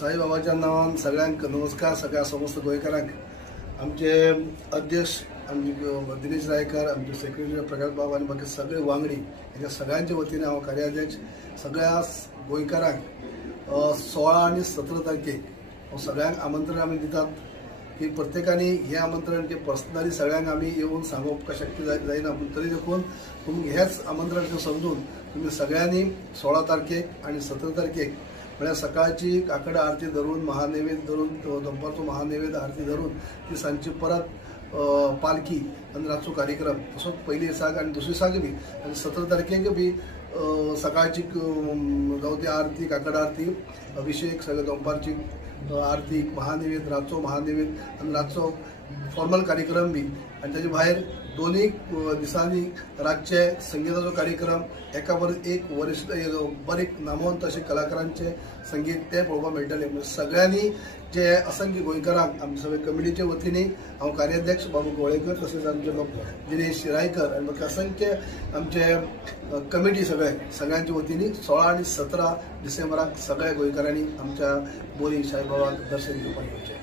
साईबाबाच्या नावान सगळ्यांक नमस्कार. सगळ्या समस्त गोंयकारांक आमचे अध्यक्ष आमचे दिनेश रायकर, आमचे सेक्रेटरी प्रकाश बाब आणि बाकी सगळे वांगडी ह्या सगळ्यांच्या वतीने हांव कार्याध्यक्ष सगळ्या गोंयकारांक 16 आणि 17 तारखेक सगळ्यांक आमंत्रण आमी दितात की प्रत्येकाने हे आमंत्रण ते पर्सनली सगळ्यांक आमी येऊन सांगप शक्य जायना, पण तरी देखून तुमकां हेच आमंत्रण समजून तुम्ही सगळ्यांनी 16 तारखेक आणि 17 तारखेक म्हणजे सकाळची काकड आरती धरून महानैवेद्य धरून दनपारचो महानैवेद्य आरती धरून ती सांजची परत पालखी आणि रातचो कार्यक्रम तसोच पहिली दिसाक आणि दुसरे दिसाक बी आणि 17 तारखेक बी सकाळची जावं ती आरती काकड आरती अभिषेक सगळे दनपारची आरती महानैवेद्य रातचो महानैवेद्य आणि रातचो फॉर्मल कार्यक्रम बी आणि त्याच्या भायर दोन्ही दिसांनी रातचे संगीताचो कार्यक्रम एका परस एक वरिष्ठ बारीक नामवंत असे कलाकारांचे संगीत ते पळोवपाक मेळटले. सगळ्यांनी जे असंख्य गोंयकारांक आमच्या सगळे कमिटीच्या वतीने हांव कार्याध्यक्ष बाबू गोळेकर तसेच आमचे दिनेश रायकर आणि बाकी असंख्य आमचे कमिटी सगळ्यांच्या वतीने 16 आणि 17 डिसेंबराक सगळ्या गोंयकारांनी आमच्या बोरी साईबाबाक दर्शन घेवपाक येवचें.